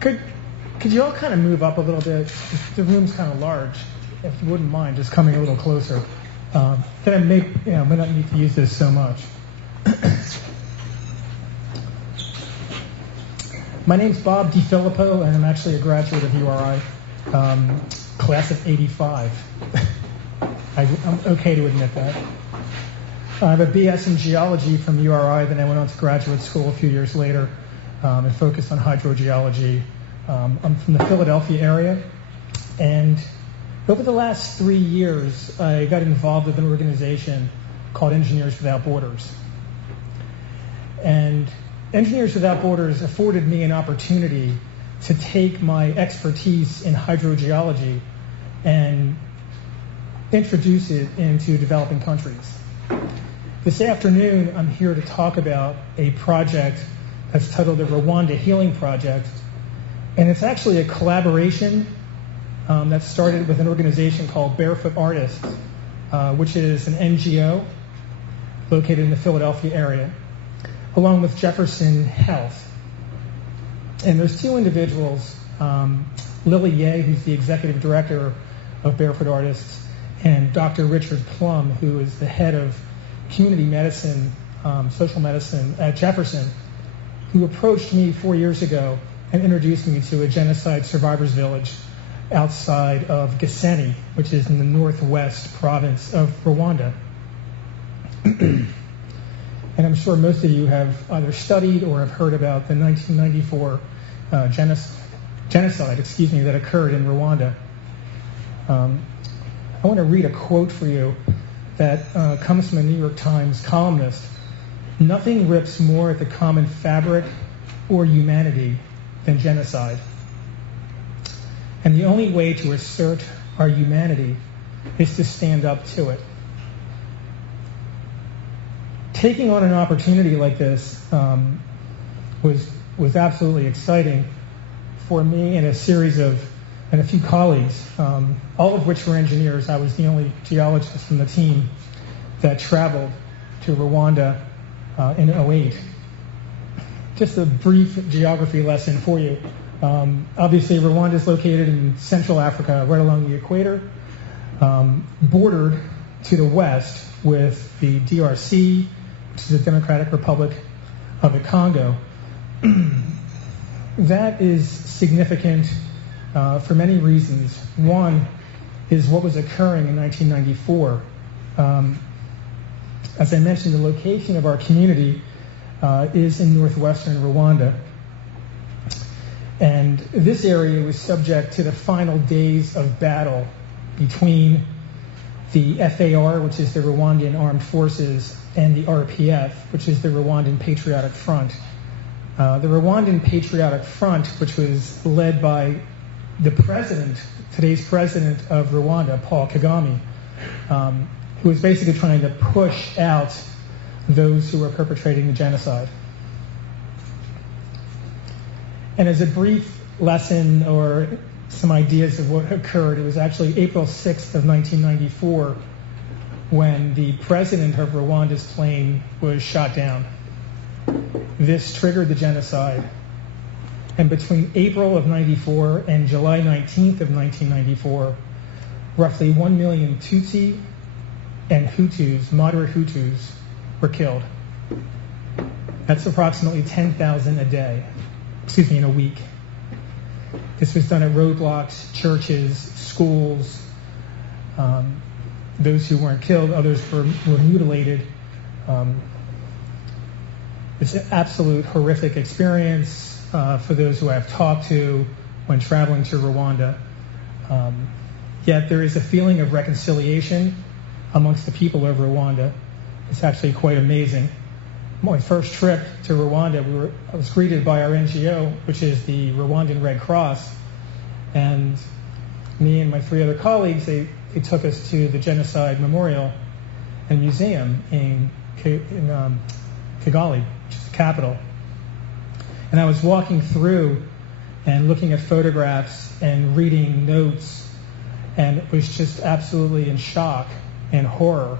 Could you all kind of move up a little bit? The room's kind of large. If you wouldn't mind, just coming a little closer. Can I make, we don't need to use this so much. My name's Bob DiFilippo, and I'm actually a graduate of URI, class of '85. I'm okay to admit that. I have a BS in geology from URI, then I went on to graduate school a few years later and focused on hydrogeology. I'm from the Philadelphia area, and over the last 3 years, I got involved with an organization called Engineers Without Borders. And Engineers Without Borders afforded me an opportunity to take my expertise in hydrogeology and introduce it into developing countries. This afternoon, I'm here to talk about a project that's titled the Rwanda Healing Project, and it's actually a collaboration that started with an organization called Barefoot Artists, which is an NGO located in the Philadelphia area, along with Jefferson Health. And there's two individuals, Lily Ye, who's the executive director of Barefoot Artists, and Dr. Richard Plum, who is the head of community medicine, social medicine at Jefferson, who approached me 4 years ago and introduced me to a genocide survivors village outside of Gisenyi, which is in the northwest province of Rwanda. And I'm sure most of you have either studied or have heard about the 1994 genocide that occurred in Rwanda. I want to read a quote for you that comes from a New York Times columnist. "Nothing rips more at the common fabric or humanity than genocide. And the only way to assert our humanity is to stand up to it." Taking on an opportunity like this was absolutely exciting for me and a few colleagues, all of which were engineers. I was the only geologist from the team that traveled to Rwanda in '08. Just a brief geography lesson for you. Obviously, Rwanda is located in Central Africa, right along the equator, bordered to the west with the DRC, which is the Democratic Republic of the Congo. That is significant for many reasons. One is what was occurring in 1994. As I mentioned, the location of our community is in northwestern Rwanda. And this area was subject to the final days of battle between the FAR, which is the Rwandan Armed Forces, and the RPF, which is the Rwandan Patriotic Front. The Rwandan Patriotic Front, which was led by the president, today's president of Rwanda, Paul Kagame, who was basically trying to push out those who were perpetrating the genocide. And as a brief lesson or some ideas of what occurred, it was actually April 6th of 1994 when the president of Rwanda's plane was shot down. This triggered the genocide. And between April of '94 and July 19th of 1994, roughly 1 million Tutsi and Hutus, moderate Hutus, were killed. That's approximately 10,000 in a week. This was done at roadblocks, churches, schools. Those who weren't killed, others were mutilated. It's an absolute horrific experience for those who I've talked to when traveling to Rwanda. Yet there is a feeling of reconciliation amongst the people of Rwanda. It's actually quite amazing. My first trip to Rwanda, I was greeted by our NGO, which is the Rwandan Red Cross, and me and my 3 other colleagues, they took us to the Genocide Memorial and Museum in Kigali, which is the capital. And I was walking through and looking at photographs and reading notes, and was just absolutely in shock and horror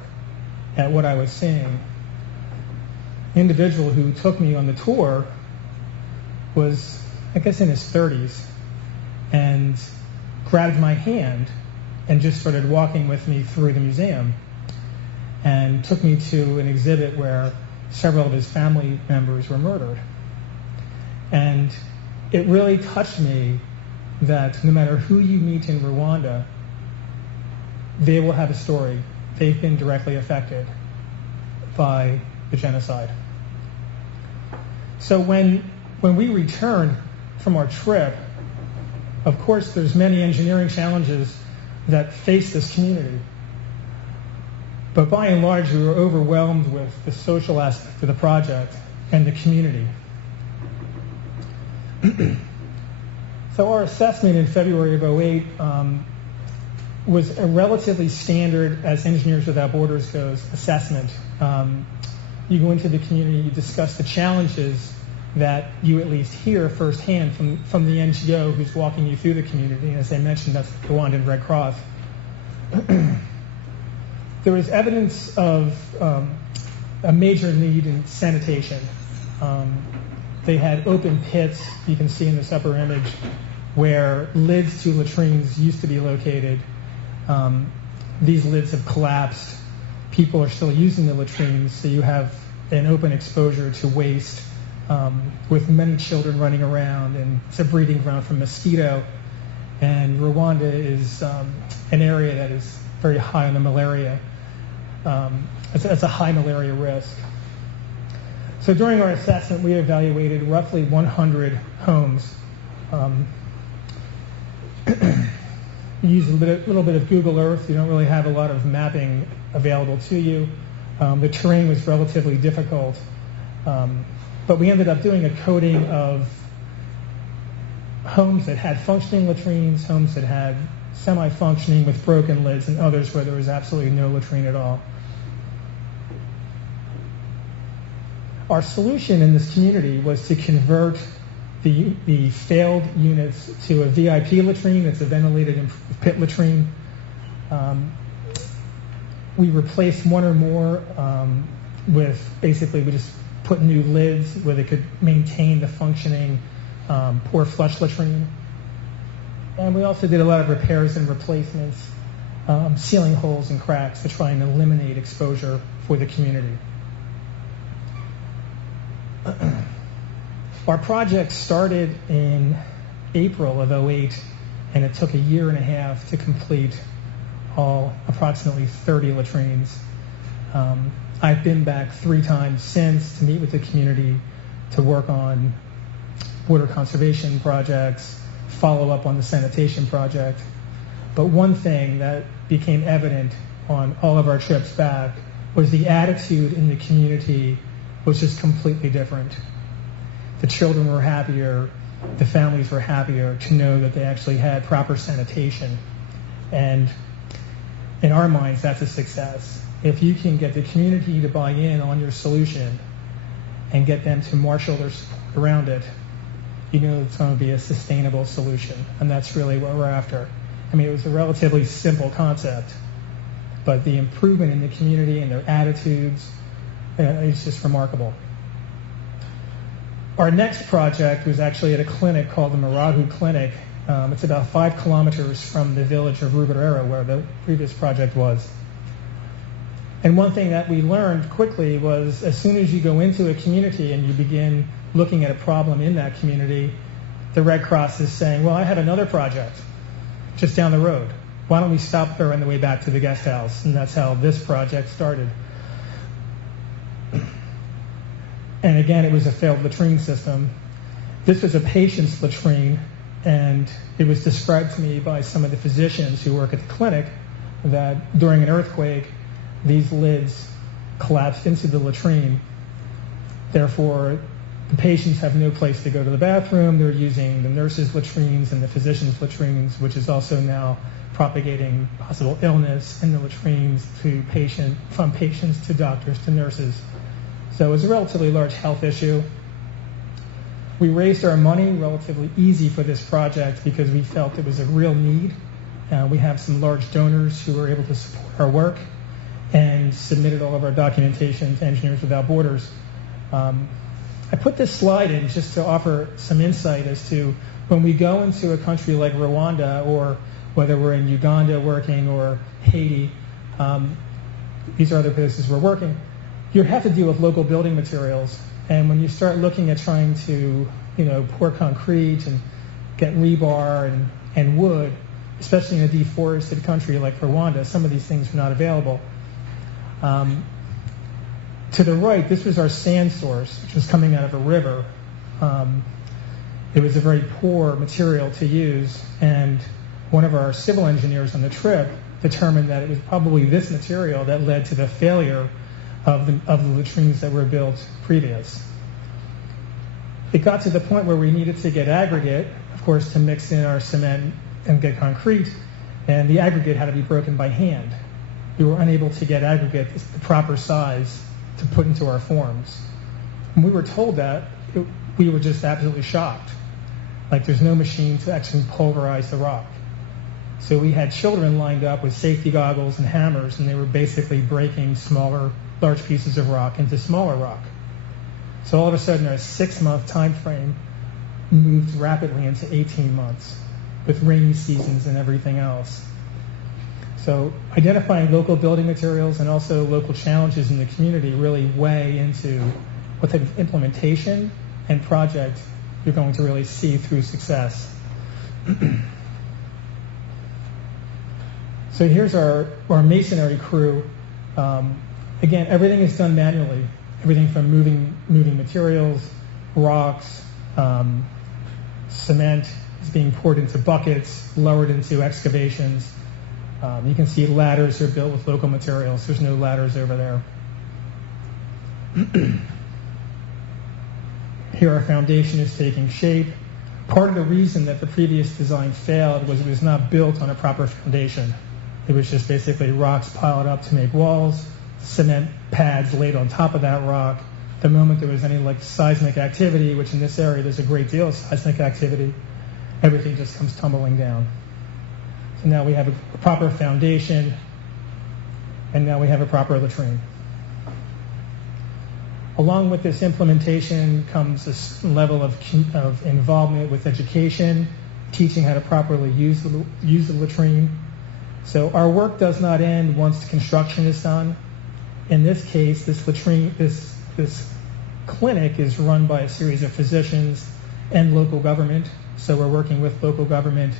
at what I was seeing. The individual who took me on the tour was I guess in his 30s, and grabbed my hand and just started walking with me through the museum and took me to an exhibit where several of his family members were murdered. And it really touched me that no matter who you meet in Rwanda, they will have a story. They've been directly affected by the genocide. So when we returned from our trip, of course, there's many engineering challenges that face this community. But by and large, we were overwhelmed with the social aspect of the project and the community. So our assessment in February of 2008 was a relatively standard, as Engineers Without Borders goes, assessment. You go into the community, you discuss the challenges that you at least hear firsthand from the NGO who's walking you through the community. And as I mentioned, that's the Rwandan Red Cross. There was evidence of a major need in sanitation. They had open pits, you can see in this upper image, where lids to latrines used to be located. These lids have collapsed. People are still using the latrines, so you have an open exposure to waste with many children running around, and it's a breeding ground for mosquito. And Rwanda is an area that is very high on the malaria. It's a high malaria risk. So during our assessment, we evaluated roughly 100 homes. You use a little bit of Google Earth. You don't really have a lot of mapping available to you. The terrain was relatively difficult. But we ended up doing a coding of homes that had functioning latrines, homes that had semi-functioning with broken lids, and others where there was absolutely no latrine at all. Our solution in this community was to convert the failed units to a VIP latrine. It's a ventilated pit latrine. We replaced one or more with, basically, we just put new lids where they could maintain the functioning poor flush latrine. And we also did a lot of repairs and replacements, sealing holes and cracks to try and eliminate exposure for the community. Our project started in April of 2008, and it took a year and a half to complete all approximately 30 latrines. I've been back 3 times since to meet with the community, to work on water conservation projects, follow up on the sanitation project. But one thing that became evident on all of our trips back was the attitude in the community was just completely different. The children were happier, the families were happier to know that they actually had proper sanitation. And in our minds, that's a success. If you can get the community to buy in on your solution and get them to marshal their support around it, you know it's going to be a sustainable solution. And that's really what we're after. I mean, it was a relatively simple concept, but the improvement in the community and their attitudes is just remarkable. Our next project was actually at a clinic called the Marahu Clinic. It's about 5 kilometers from the village of Ruberera, where the previous project was. And one thing that we learned quickly was, as soon as you go into a community and you begin looking at a problem in that community, the Red Cross is saying, well, I have another project just down the road. Why don't we stop there on the way back to the guest house? And that's how this project started. And again, it was a failed latrine system. This was a patient's latrine, and it was described to me by some of the physicians who work at the clinic that during an earthquake, these lids collapsed into the latrine. Therefore, the patients have no place to go to the bathroom. They're using the nurses' latrines and the physicians' latrines, which is also now propagating possible illness in the latrines from patients to doctors to nurses. So it was a relatively large health issue. We raised our money relatively easy for this project because we felt it was a real need. We have some large donors who were able to support our work and submitted all of our documentation to Engineers Without Borders. I put this slide in just to offer some insight as to when we go into a country like Rwanda, or whether we're in Uganda working or Haiti, these are other places we're working, you have to deal with local building materials. And when you start looking at trying to, pour concrete and get rebar and wood, especially in a deforested country like Rwanda, some of these things are not available. To the right, this was our sand source, which was coming out of a river. It was a very poor material to use, and one of our civil engineers on the trip determined that it was probably this material that led to the failure of the latrines that were built previous. It got to the point where we needed to get aggregate, of course, to mix in our cement and get concrete, and the aggregate had to be broken by hand. We were unable to get aggregate the proper size to put into our forms. When we were told that, we were just absolutely shocked. Like, there's no machine to actually pulverize the rock. So we had children lined up with safety goggles and hammers, and they were basically breaking large pieces of rock into smaller rock. So all of a sudden, our 6-month time frame moved rapidly into 18 months with rainy seasons and everything else. So identifying local building materials and also local challenges in the community really weigh into what type of implementation and project you're going to really see through success. So here's our masonry crew. Again, everything is done manually. Everything from moving materials, rocks, cement is being poured into buckets, lowered into excavations. You can see ladders are built with local materials. There's no ladders over there. Here our foundation is taking shape. Part of the reason that the previous design failed was it was not built on a proper foundation. It was just basically rocks piled up to make walls, cement pads laid on top of that rock. The moment there was any seismic activity, which in this area there's a great deal of seismic activity, everything just comes tumbling down. So now we have a proper foundation, and now we have a proper latrine. Along with this implementation comes this level of involvement with education, teaching how to properly use the latrine. So our work does not end once the construction is done. In this case, this clinic is run by a series of physicians and local government. So we're working with local government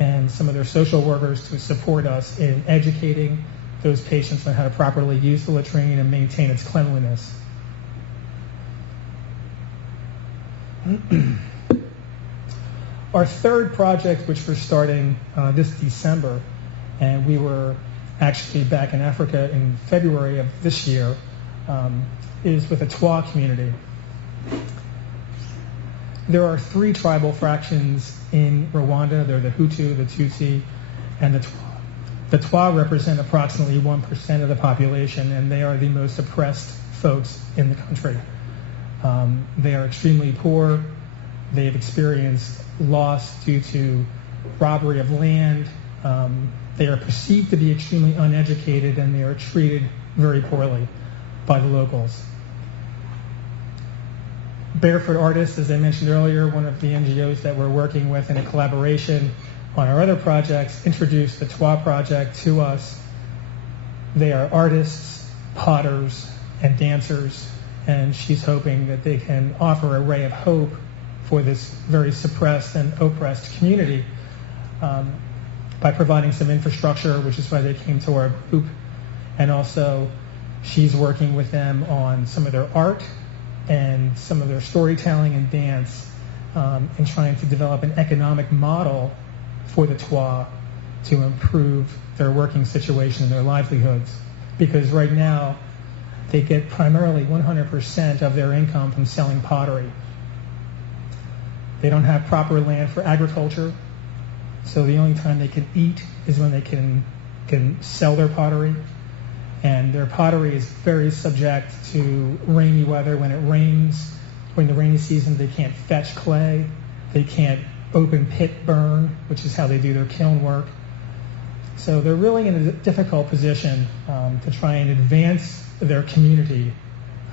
and some of their social workers to support us in educating those patients on how to properly use the latrine and maintain its cleanliness. Our third project, which we're starting this December, and we were actually back in Africa in February of this year, is with a Twa community. There are 3 tribal fractions in Rwanda. They're the Hutu, the Tutsi, and the Twa. The Twa represent approximately 1% of the population, and they are the most oppressed folks in the country. They are extremely poor. They have experienced loss due to robbery of land. They are perceived to be extremely uneducated, and they are treated very poorly by the locals. Barefoot Artists, as I mentioned earlier, one of the NGOs that we're working with in a collaboration on our other projects, introduced the Twa project to us. They are artists, potters, and dancers, and she's hoping that they can offer a ray of hope for this very suppressed and oppressed community by providing some infrastructure, which is why they came to our group. And also, she's working with them on some of their art and some of their storytelling and dance, and trying to develop an economic model for the Twa to improve their working situation and their livelihoods. Because right now, they get primarily 100% of their income from selling pottery. They don't have proper land for agriculture, so the only time they can eat is when they can sell their pottery. And their pottery is very subject to rainy weather. When it rains, during the rainy season, they can't fetch clay. They can't open pit burn, which is how they do their kiln work. So they're really in a difficult position to try and advance their community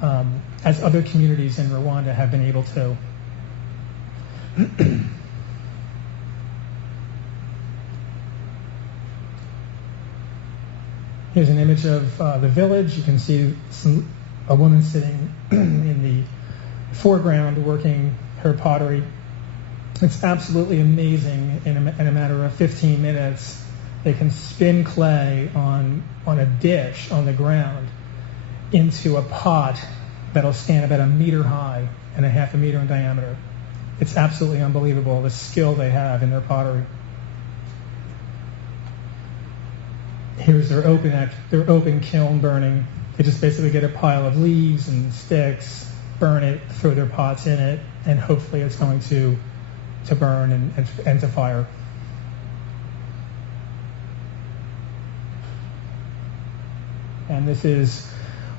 as other communities in Rwanda have been able to. Here's an image of the village. You can see a woman sitting in the foreground working her pottery. It's absolutely amazing. In a matter of 15 minutes, they can spin clay on a dish on the ground into a pot that'll stand about 1 meter high and 1/2 meter in diameter. It's absolutely unbelievable, the skill they have in their pottery. Here's their open kiln burning. They just basically get a pile of leaves and sticks, burn it, throw their pots in it, and hopefully it's going to burn and to fire. And this is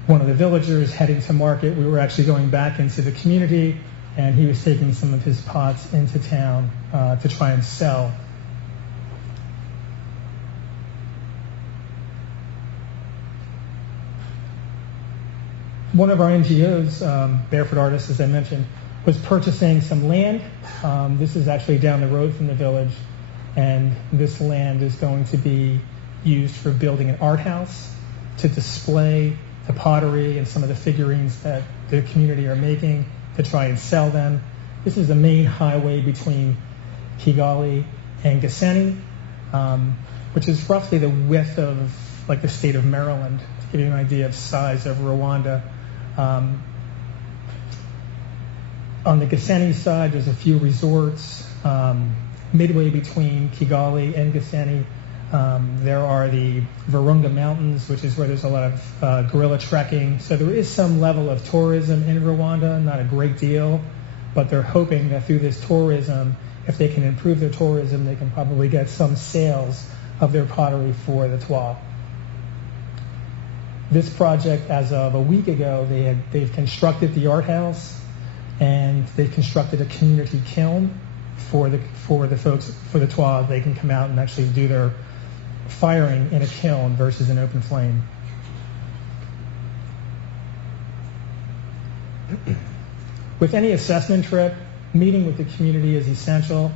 one of the villagers heading to market. We were actually going back into the community, and he was taking some of his pots into town to try and sell. One of our NGOs, Barefoot Artists, as I mentioned, was purchasing some land. This is actually down the road from the village, and this land is going to be used for building an art house to display the pottery and some of the figurines that the community are making to try and sell them. This is the main highway between Kigali and Gisenyi, which is roughly the width of like the state of Maryland, to give you an idea of size of Rwanda. On the Gisenyi side, there's a few resorts. Midway between Kigali and Gisenyi, there are the Virunga Mountains, which is where there's a lot of gorilla trekking. So there is some level of tourism in Rwanda, not a great deal, but they're hoping that through this tourism, if they can improve their tourism, they can probably get some sales of their pottery for the Twa. This project, as of a week ago, they've constructed the art house, and they've constructed a community kiln for the folks, for the Twa. They can come out and actually do their firing in a kiln versus an open flame. With any assessment trip, meeting with the community is essential.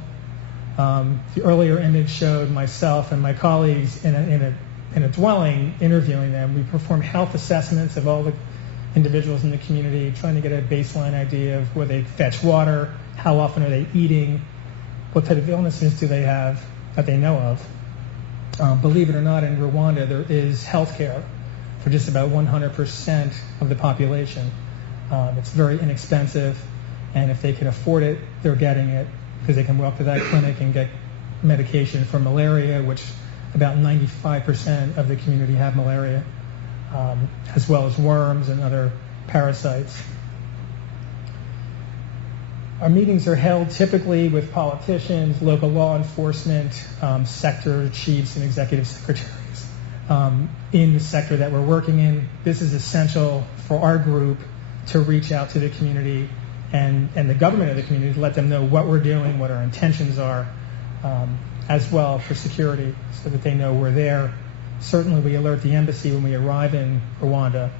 The earlier image showed myself and my colleagues in a dwelling interviewing them. We perform health assessments of all the individuals in the community, trying to get a baseline idea of where they fetch water, how often are they eating, what type of illnesses do they have that they know of. Believe it or not, in Rwanda, there is health care for just about 100% of the population. It's very inexpensive, and if they can afford it, they're getting it because they can walk to that clinic and get medication for malaria, which about 95% of the community have malaria, as well as worms and other parasites. Our meetings are held typically with politicians, local law enforcement, sector chiefs, and executive secretaries in the sector that we're working in. This is essential for our group to reach out to the community and the government of the community to let them know what we're doing, what our intentions are, as well for security, so that they know we're there. Certainly we alert the embassy when we arrive in Rwanda,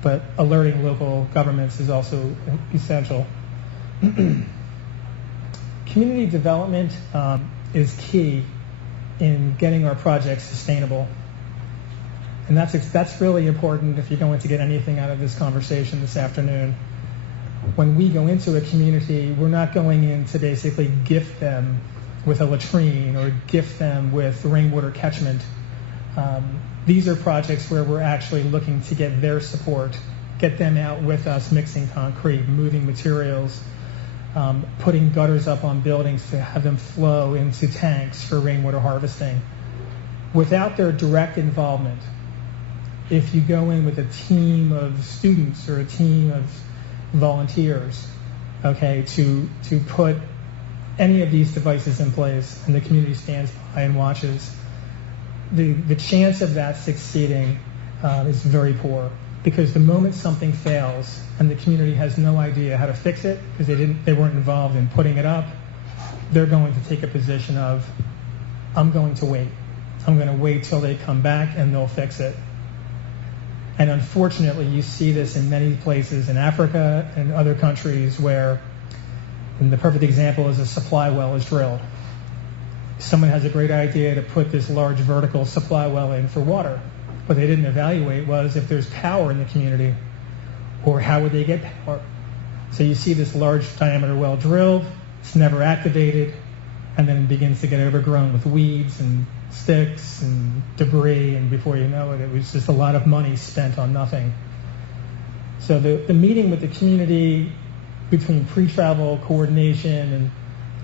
but alerting local governments is also essential. Community development is key in getting our projects sustainable. And that's really important if you're going to get anything out of this conversation this afternoon. When we go into a community, we're not going in to basically gift them with a latrine or gift them with rainwater catchment. These are projects where we're actually looking to get their support, get them out with us mixing concrete, moving materials, putting gutters up on buildings to have them flow into tanks for rainwater harvesting. Without their direct involvement, if you go in with a team of students or a team of volunteers, okay, to put any of these devices in place and the community stands by and watches, the chance of that succeeding is very poor, because the moment something fails and the community has no idea how to fix it because they weren't involved in putting it up, they're going to take a position of, I'm going to wait till they come back and they'll fix it. And unfortunately, you see this in many places in Africa and other countries where, and the perfect example is a supply well is drilled. Someone has a great idea to put this large vertical supply well in for water. What they didn't evaluate was if there's power in the community, or how would they get power. So you see this large diameter well drilled, it's never activated, and then it begins to get overgrown with weeds and sticks and debris, and before you know it, it was just a lot of money spent on nothing. So the meeting with the community, between pre-travel coordination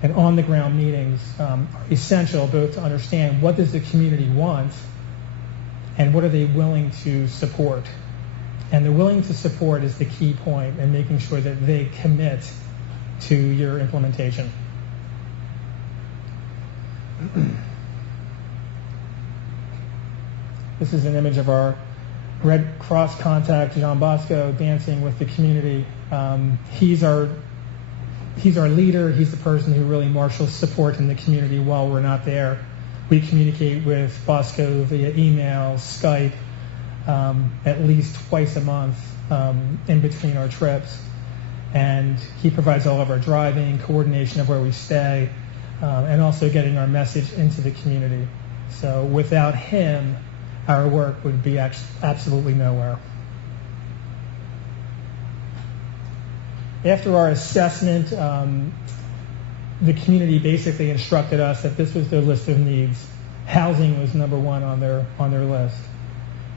and on-the-ground meetings, are essential both to understand what does the community want and what are they willing to support. And the willing to support is the key point in making sure that they commit to your implementation. This is an image of our Red Cross contact, Jean Bosco, dancing with the community. He's our leader. He's the person who really marshals support in the community while we're not there. We communicate with Bosco via email, Skype, at least twice a month in between our trips. And he provides all of our driving, coordination of where we stay, and also getting our message into the community. So without him, our work would be absolutely nowhere. After our assessment, the community basically instructed us that this was their list of needs. Housing was number one on their list.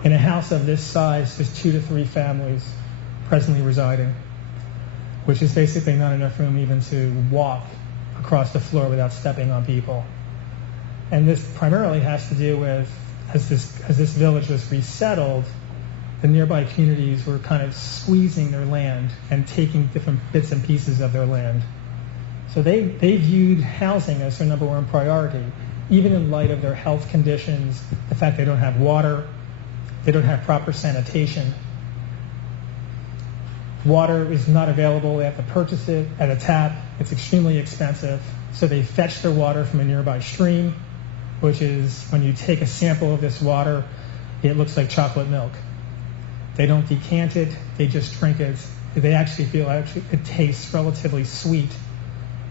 In a house of this size, there's 2 to 3 families presently residing, which is basically not enough room even to walk across the floor without stepping on people. And this primarily has to do with, as this village was resettled, the nearby communities were kind of squeezing their land and taking different bits and pieces of their land. So they viewed housing as their number one priority, even in light of their health conditions, the fact they don't have water, they don't have proper sanitation. Water is not available. They have to purchase it at a tap. It's extremely expensive. So they fetch their water from a nearby stream, which is, when you take a sample of this water, it looks like chocolate milk. They don't decant it. They just drink it. They actually feel it tastes relatively sweet.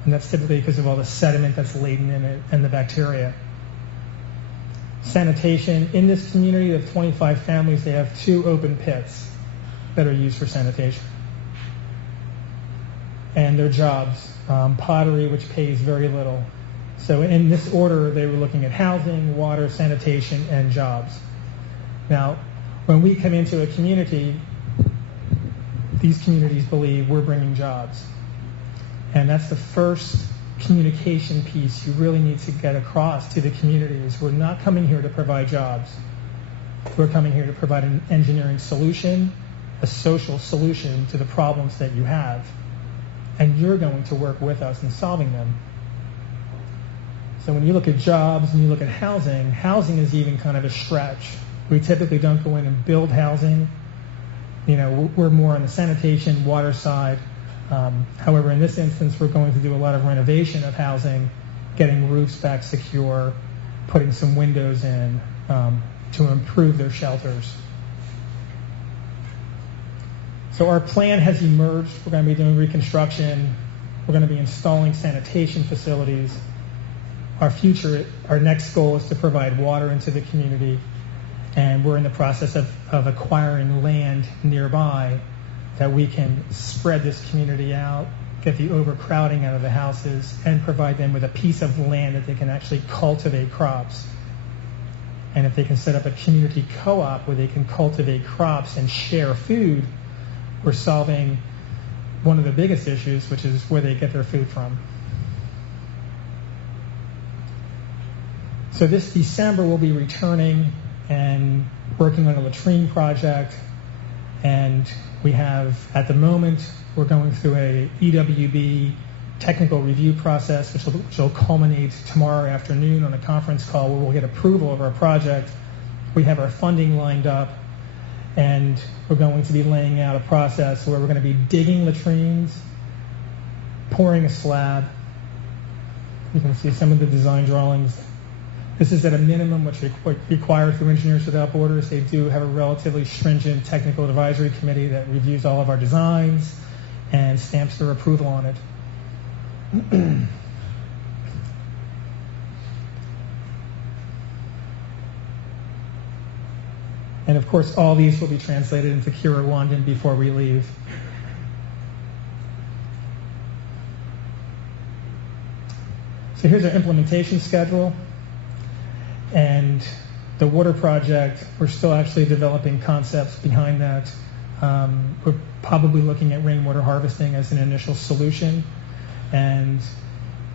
And that's typically because of all the sediment that's laden in it and the bacteria. Sanitation. In this community of 25 families, they have 2 open pits that are used for sanitation. And their jobs. Pottery, which pays very little. So in this order, they were looking at housing, water, sanitation, and jobs. Now, when we come into a community, these communities believe we're bringing jobs. And that's the first communication piece you really need to get across to the communities. We're not coming here to provide jobs. We're coming here to provide an engineering solution, a social solution to the problems that you have. And you're going to work with us in solving them. So when you look at jobs and you look at housing, housing is even kind of a stretch. We typically don't go in and build housing. We're more on the sanitation, water side. However, in this instance, we're going to do a lot of renovation of housing, getting roofs back secure, putting some windows in to improve their shelters. So our plan has emerged. We're going to be doing reconstruction. We're going to be installing sanitation facilities. Our next goal is to provide water into the community. And we're in the process of acquiring land nearby that we can spread this community out, get the overcrowding out of the houses, and provide them with a piece of land that they can actually cultivate crops. And if they can set up a community co-op where they can cultivate crops and share food, we're solving one of the biggest issues, which is where they get their food from. So this December, we'll be returning and working on a latrine project. And we have, at the moment, we're going through a EWB technical review process, which will culminate tomorrow afternoon on a conference call where we'll get approval of our project. We have our funding lined up, and we're going to be laying out a process where we're going to be digging latrines, pouring a slab. You can see some of the design drawings This is at a minimum which required through Engineers Without Borders. They do have a relatively stringent technical advisory committee that reviews all of our designs and stamps their approval on it. And of course, all these will be translated into Rwandan before we leave. So here's our implementation schedule. And the water project, we're still actually developing concepts behind that. We're probably looking at rainwater harvesting as an initial solution and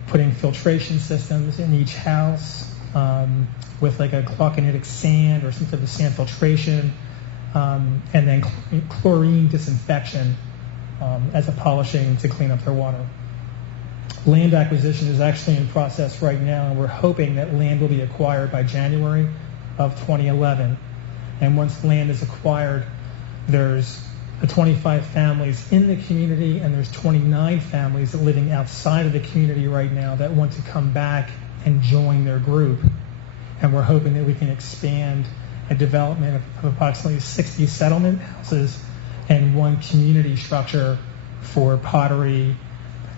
putting filtration systems in each house with like a glauconitic sand or some type of sand filtration, and then chlorine disinfection as a polishing to clean up their water. Land acquisition is actually in process right now, and we're hoping that land will be acquired by January of 2011. And once land is acquired, there's 25 families in the community, and there's 29 families that are living outside of the community right now that want to come back and join their group. And we're hoping that we can expand a development of approximately 60 settlement houses and one community structure for pottery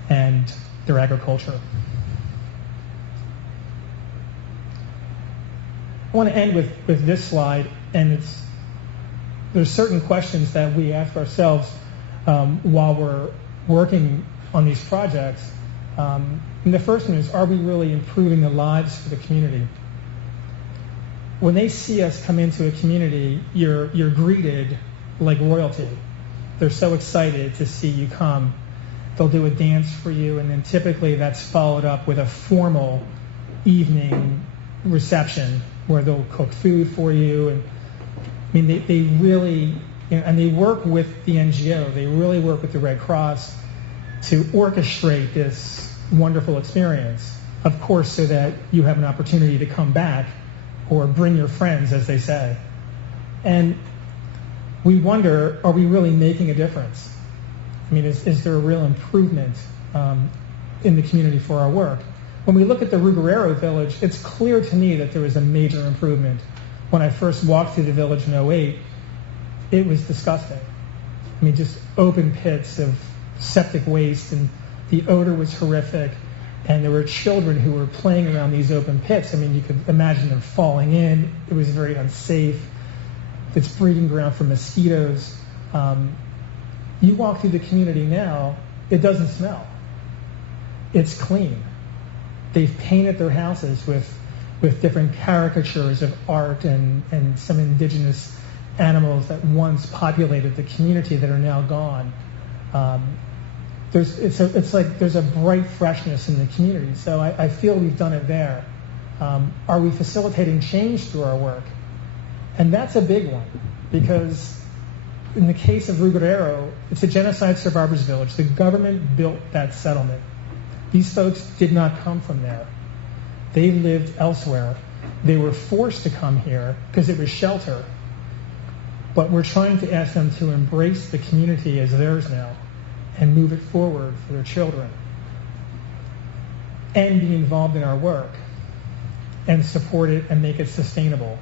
and their agriculture. I want to end with this slide, and there's certain questions that we ask ourselves while we're working on these projects. And the first one is, are we really improving the lives for the community? When they see us come into a community, you're greeted like royalty. They're so excited to see you come. They'll do a dance for you, and then typically that's followed up with a formal evening reception where they'll cook food for you. And I mean, they really, and they work with the NGO. They really work with the Red Cross to orchestrate this wonderful experience, of course, so that you have an opportunity to come back or bring your friends, as they say. And we wonder, are we really making a difference? I mean, is there a real improvement in the community for our work? When we look at the Rugerero village, it's clear to me that there was a major improvement. When I first walked through the village in 2008, it was disgusting. I mean, just open pits of septic waste, and the odor was horrific, and there were children who were playing around these open pits. I mean, you could imagine them falling in. It was very unsafe. It's breeding ground for mosquitoes. You walk through the community now, it doesn't smell. It's clean. They've painted their houses with different caricatures of art and some indigenous animals that once populated the community that are now gone. It's like there's a bright freshness in the community. So I feel we've done it there. Are we facilitating change through our work? And that's a big one, because in the case of Rugerero, it's a genocide survivors village. The government built that settlement. These folks did not come from there. They lived elsewhere. They were forced to come here because it was shelter. But we're trying to ask them to embrace the community as theirs now and move it forward for their children and be involved in our work and support it and make it sustainable.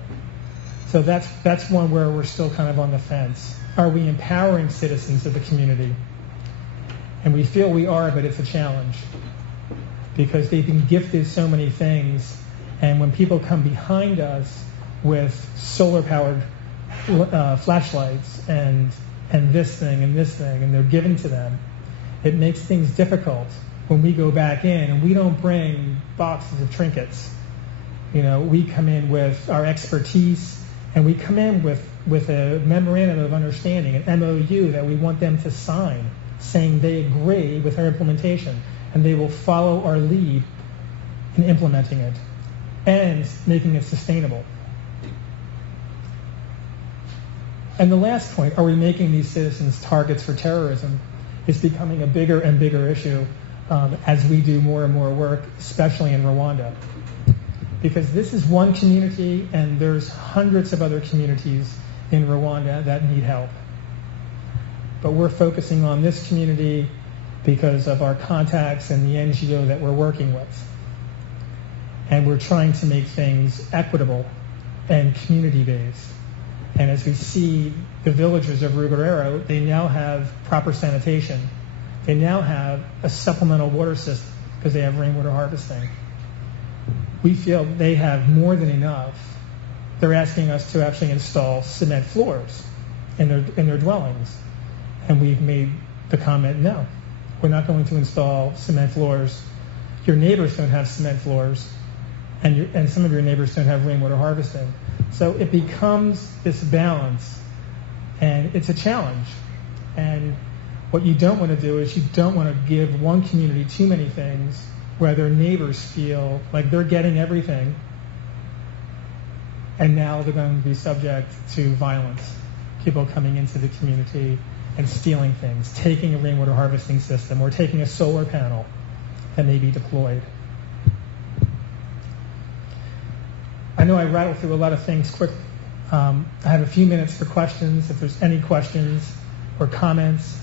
So that's one where we're still kind of on the fence. Are we empowering citizens of the community? And we feel we are, but it's a challenge because they've been gifted so many things. And when people come behind us with solar-powered flashlights and this thing, and they're given to them, it makes things difficult when we go back in and we don't bring boxes of trinkets. You know, we come in with our expertise, and we come in with a memorandum of understanding, an MOU that we want them to sign, saying they agree with our implementation, and they will follow our lead in implementing it and making it sustainable. And the last point, are we making these citizens targets for terrorism, is becoming a bigger and bigger issue as we do more and more work, especially in Rwanda. Because this is one community, and there's hundreds of other communities in Rwanda that need help. But we're focusing on this community because of our contacts and the NGO that we're working with. And we're trying to make things equitable and community-based. And as we see the villagers of Rugerero, they now have proper sanitation. They now have a supplemental water system because they have rainwater harvesting. We feel they have more than enough. They're asking us to actually install cement floors in their dwellings. And we've made the comment, no, we're not going to install cement floors. Your neighbors don't have cement floors, and some of your neighbors don't have rainwater harvesting. So it becomes this balance, and it's a challenge. And what you don't want to do is you don't want to give one community too many things where their neighbors feel like they're getting everything, and now they're going to be subject to violence. People coming into the community and stealing things, taking a rainwater harvesting system, or taking a solar panel that may be deployed. I know I rattled through a lot of things quickly. I have a few minutes for questions, if there's any questions or comments.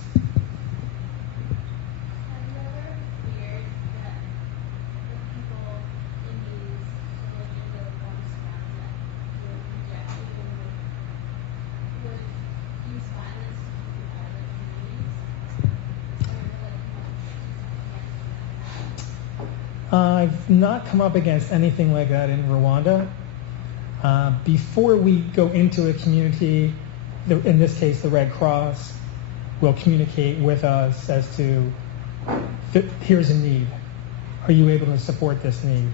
I've not come up against anything like that in Rwanda. Before we go into a community, in this case the Red Cross, will communicate with us as to, here's a need. Are you able to support this need?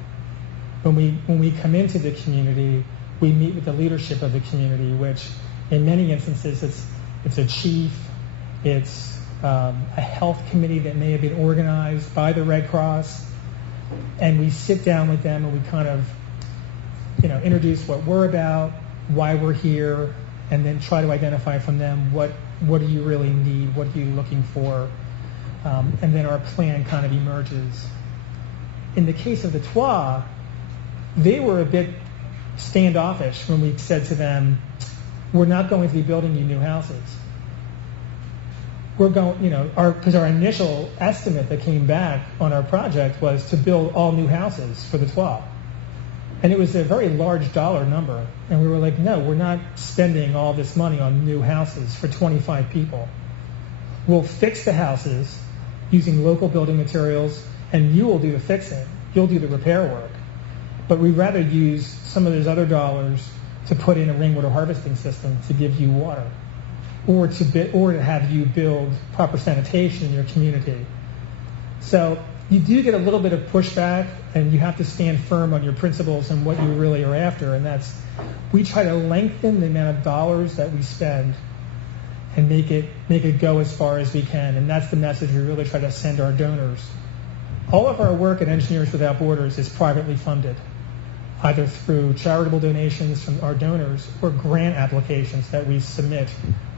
When we come into the community, we meet with the leadership of the community, which in many instances it's a chief, it's a health committee that may have been organized by the Red Cross. And we sit down with them and we kind of, introduce what we're about, why we're here, and then try to identify from them what do you really need, what are you looking for, and then our plan kind of emerges. In the case of the Twa, they were a bit standoffish when we said to them, we're not going to be building you new houses. We're going, because our initial estimate that came back on our project was to build all new houses for the Twa. And it was a very large dollar number. And we were like, no, we're not spending all this money on new houses for 25 people. We'll fix the houses using local building materials, and you will do the fixing. You'll do the repair work. But we'd rather use some of those other dollars to put in a rainwater harvesting system to give you water, or to have you build proper sanitation in your community. So you do get a little bit of pushback, and you have to stand firm on your principles and what you really are after. And that's, we try to lengthen the amount of dollars that we spend and make it go as far as we can. And that's the message we really try to send our donors. All of our work at Engineers Without Borders is privately funded, either through charitable donations from our donors or grant applications that we submit,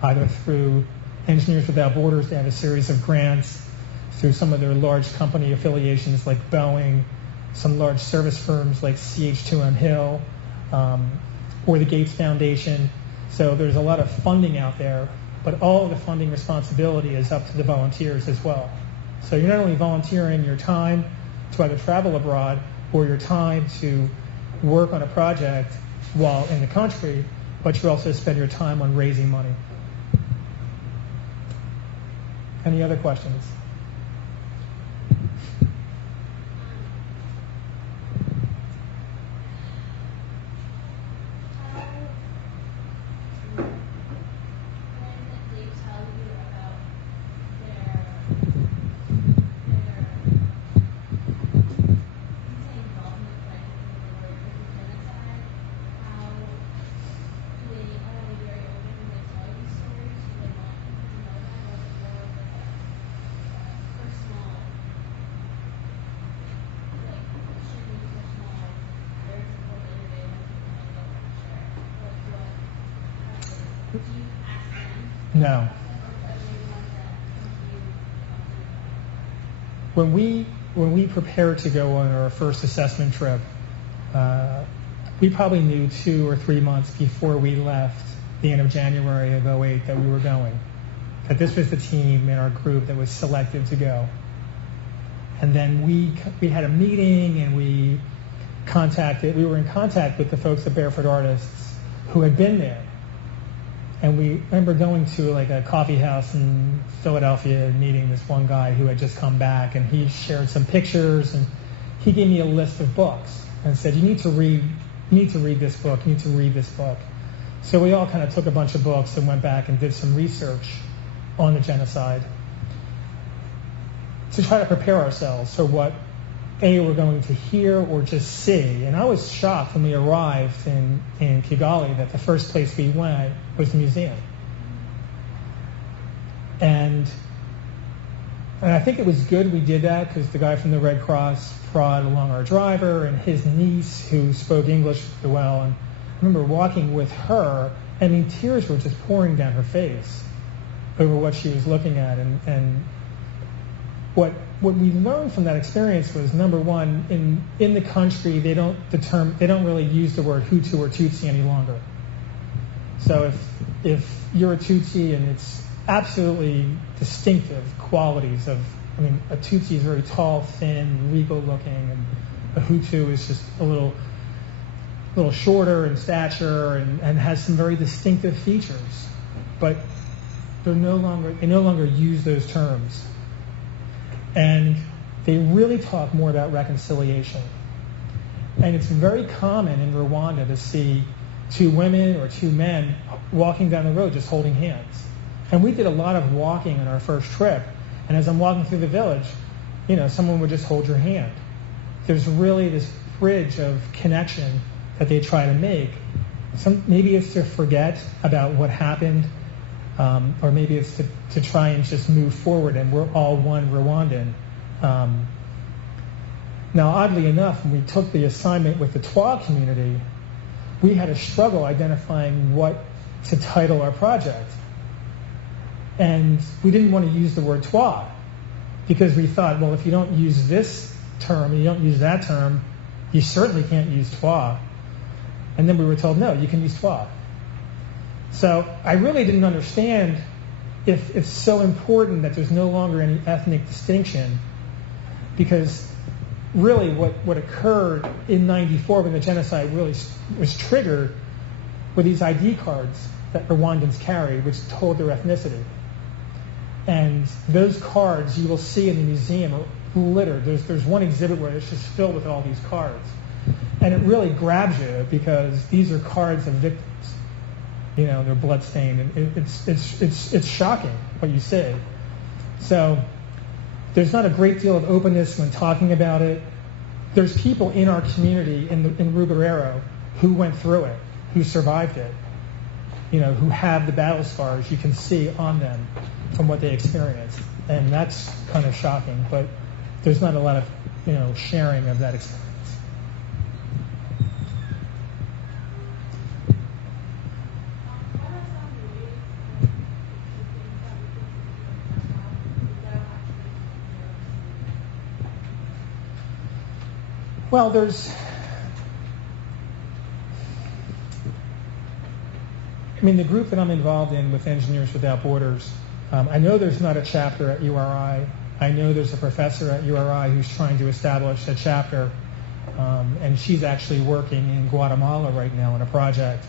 either through Engineers Without Borders. They have a series of grants through some of their large company affiliations like Boeing, some large service firms like CH2M Hill, or the Gates Foundation. So there's a lot of funding out there, but all of the funding responsibility is up to the volunteers as well. So you're not only volunteering your time to either travel abroad or your time to work on a project while in the country, but you also spend your time on raising money. Any other questions? No. When we prepared to go on our first assessment trip, we probably knew 2 or 3 months before we left, the end of January of 2008, that we were going. That this was the team in our group that was selected to go. And then we had a meeting and we we were in contact with the folks at Barefoot Artists who had been there. And we remember going to like a coffee house in Philadelphia and meeting this one guy who had just come back, and he shared some pictures, and he gave me a list of books and said, you need to read this book, you need to read this book. So we all kind of took a bunch of books and went back and did some research on the genocide to try to prepare ourselves for what we're going to hear or just see. And I was shocked when we arrived in Kigali that the first place we went was the museum. And I think it was good we did that, because the guy from the Red Cross brought along our driver and his niece who spoke English very well. And I remember walking with her, I mean, tears were just pouring down her face over what she was looking at. And what we learned from that experience was, number one, in the country they don't really use the word Hutu or Tutsi any longer. So if you're a Tutsi, and it's absolutely distinctive qualities of, I mean, a Tutsi is very tall, thin, regal looking, and a Hutu is just a little shorter in stature and has some very distinctive features. But they no longer use those terms. And they really talk more about reconciliation. And it's very common in Rwanda to see two women or two men walking down the road just holding hands. And we did a lot of walking on our first trip. And as I'm walking through the village, someone would just hold your hand. There's really this bridge of connection that they try to make. Maybe it's to forget about what happened, or maybe it's to try and just move forward, and we're all one Rwandan. Now, oddly enough, when we took the assignment with the Twa community, we had a struggle identifying what to title our project. And we didn't want to use the word Twa, because we thought, well, if you don't use this term and you don't use that term, you certainly can't use Twa. And then we were told, no, you can use Twa. So I really didn't understand if it's so important that there's no longer any ethnic distinction, because really what occurred in '94 when the genocide really was triggered were these ID cards that Rwandans carried, which told their ethnicity. And those cards you will see in the museum are littered. There's one exhibit where it's just filled with all these cards. And it really grabs you, because these are cards of victims. They're bloodstained, and it's shocking what you see. So there's not a great deal of openness when talking about it. There's people in our community in Ruberero who went through it, who survived it, who have the battle scars you can see on them from what they experienced. And that's kind of shocking, but there's not a lot of, sharing of that experience. Well, the group that I'm involved in with Engineers Without Borders, I know there's not a chapter at URI. I know there's a professor at URI who's trying to establish a chapter, and she's actually working in Guatemala right now on a project.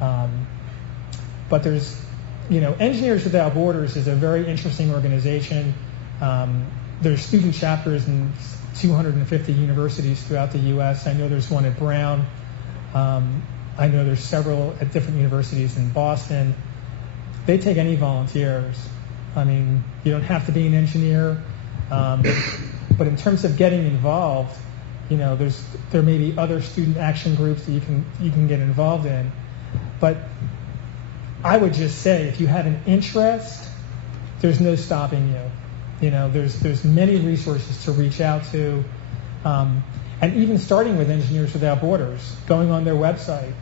But there's, Engineers Without Borders is a very interesting organization. There's student chapters in 250 universities throughout the U.S. I know there's one at Brown. I know there's several at different universities in Boston. They take any volunteers. You don't have to be an engineer, but in terms of getting involved, there may be other student action groups that you can get involved in. But I would just say, if you have an interest, there's no stopping you. There's many resources to reach out to, and even starting with Engineers Without Borders, going on their website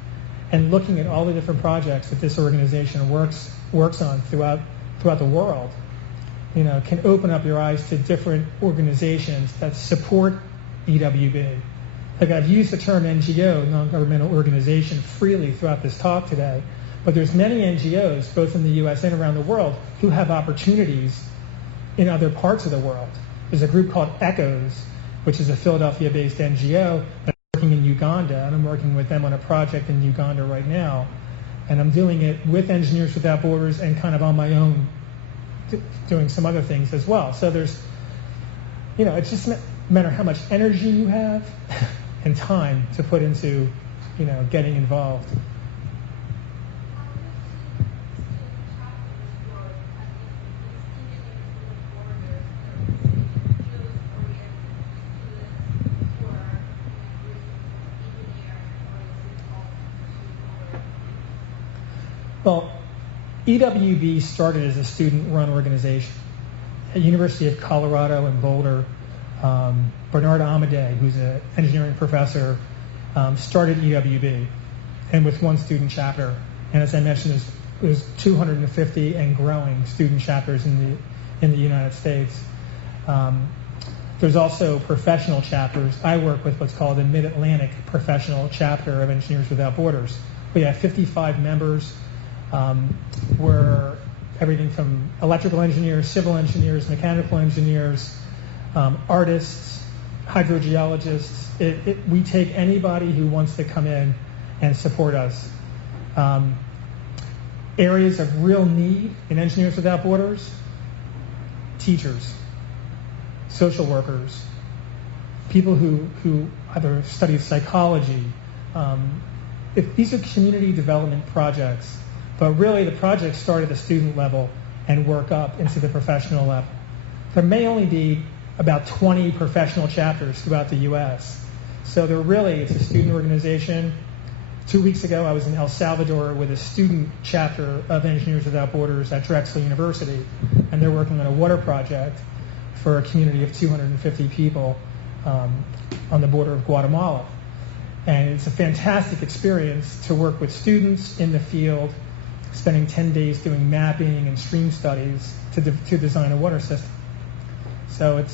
and looking at all the different projects that this organization works on throughout the world, can open up your eyes to different organizations that support EWB. Like, I've used the term NGO, non-governmental organization, freely throughout this talk today, but there's many NGOs, both in the U.S. and around the world, who have opportunities in other parts of the world. There's a group called ECHOES, which is a Philadelphia-based NGO that working in Uganda, and I'm working with them on a project in Uganda right now, and I'm doing it with Engineers Without Borders and kind of on my own, doing some other things as well. So there's, it's just no matter how much energy you have and time to put into, getting involved. Well, EWB started as a student-run organization. At University of Colorado in Boulder, Bernard Amadei, who's an engineering professor, started EWB, and with one student chapter. And as I mentioned, there's 250 and growing student chapters in the United States. There's also professional chapters. I work with what's called the Mid-Atlantic Professional Chapter of Engineers Without Borders. We have 55 members. We're everything from electrical engineers, civil engineers, mechanical engineers, artists, hydrogeologists. We take anybody who wants to come in and support us. Areas of real need in Engineers Without Borders: teachers, social workers, people who either study psychology. These are community development projects. But really, the projects start at the student level and work up into the professional level. There may only be about 20 professional chapters throughout the U.S. So it's a student organization. 2 weeks ago, I was in El Salvador with a student chapter of Engineers Without Borders at Drexel University, and they're working on a water project for a community of 250 people on the border of Guatemala. And it's a fantastic experience to work with students in the field, spending 10 days doing mapping and stream studies to design a water system. So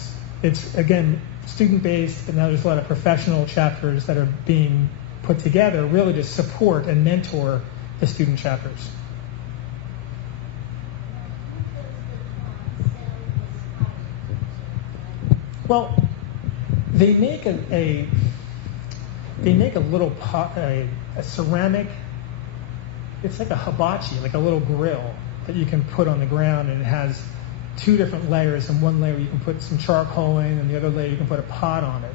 it's again student-based, but now there's a lot of professional chapters that are being put together really to support and mentor the student chapters. Well, they make a little pot, a ceramic. It's like a hibachi, like a little grill that you can put on the ground, and it has two different layers. And one layer you can put some charcoal in, and the other layer you can put a pot on it.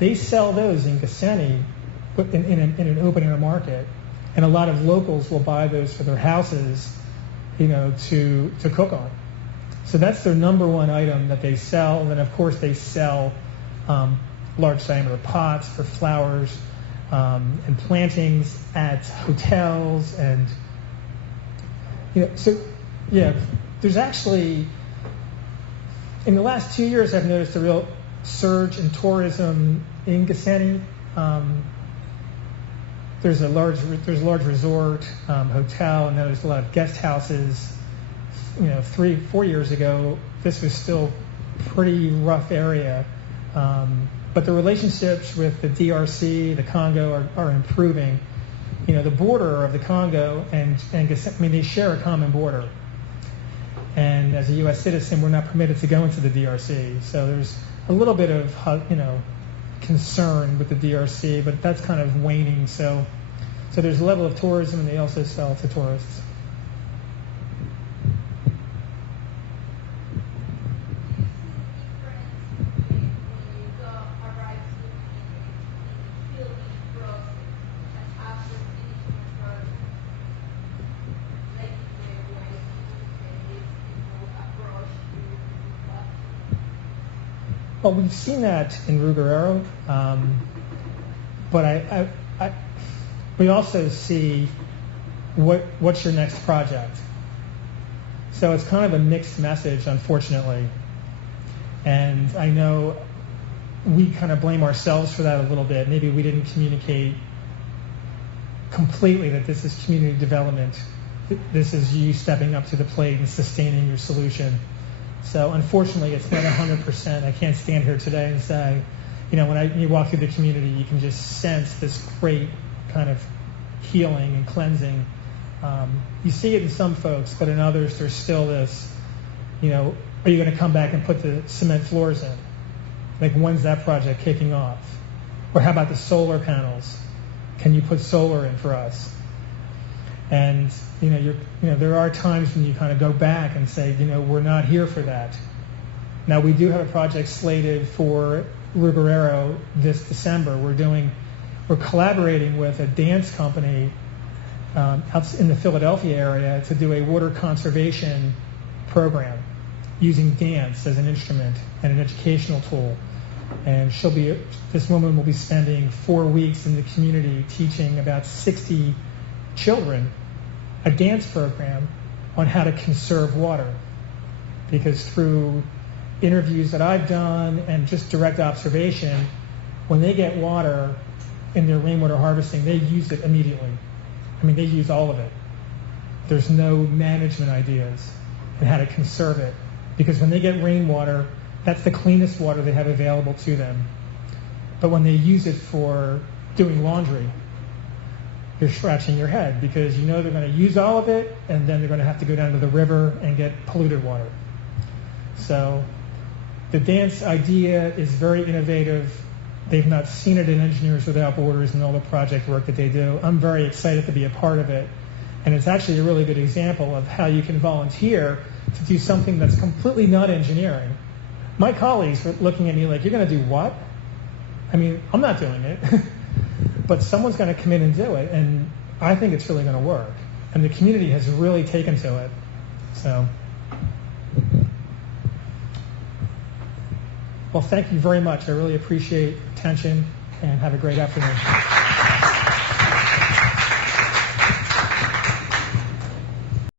They sell those in Gaseni in an open air market, and a lot of locals will buy those for their houses, to cook on. So that's their number one item that they sell. And then of course they sell large diameter pots for flowers. And plantings at hotels, and there's actually, in the last 2 years, I've noticed a real surge in tourism in Gaseni. There's a large resort, hotel, and there's a lot of guest houses. 3-4 years ago, this was still a pretty rough area. But the relationships with the DRC, the Congo, are improving. The border of the Congo and Gaseni, they share a common border. And as a U.S. citizen, we're not permitted to go into the DRC. So there's a little bit of, concern with the DRC, but that's kind of waning. So there's a level of tourism, and they also sell to tourists. Well, we've seen that in Rugerero, but we also see what's your next project. So it's kind of a mixed message, unfortunately. And I know we kind of blame ourselves for that a little bit. Maybe we didn't communicate completely that this is community development. This is you stepping up to the plate and sustaining your solution. So unfortunately, it's not 100%. I can't stand here today and say, when you walk through the community, you can just sense this great kind of healing and cleansing. You see it in some folks, but in others, there's still this, are you going to come back and put the cement floors in? Like, when's that project kicking off? Or how about the solar panels? Can you put solar in for us? And there are times when you kind of go back and say, we're not here for that. Now we do have a project slated for Ruberero this December. We're collaborating with a dance company out in the Philadelphia area to do a water conservation program using dance as an instrument and an educational tool. And this woman will be spending 4 weeks in the community teaching about 60 children a dance program on how to conserve water. Because through interviews that I've done and just direct observation, when they get water in their rainwater harvesting, they use it immediately. They use all of it. There's no management ideas on how to conserve it. Because when they get rainwater, that's the cleanest water they have available to them. But when they use it for doing laundry, you're scratching your head because they're going to use all of it and then they're going to have to go down to the river and get polluted water. So the dance idea is very innovative. They've not seen it in Engineers Without Borders and all the project work that they do. I'm very excited to be a part of it. And it's actually a really good example of how you can volunteer to do something that's completely not engineering. My colleagues were looking at me like, you're going to do what? I'm not doing it. But someone's going to come in and do it. And I think it's really going to work. And the community has really taken to it. So, well, thank you very much. I really appreciate your attention and have a great afternoon.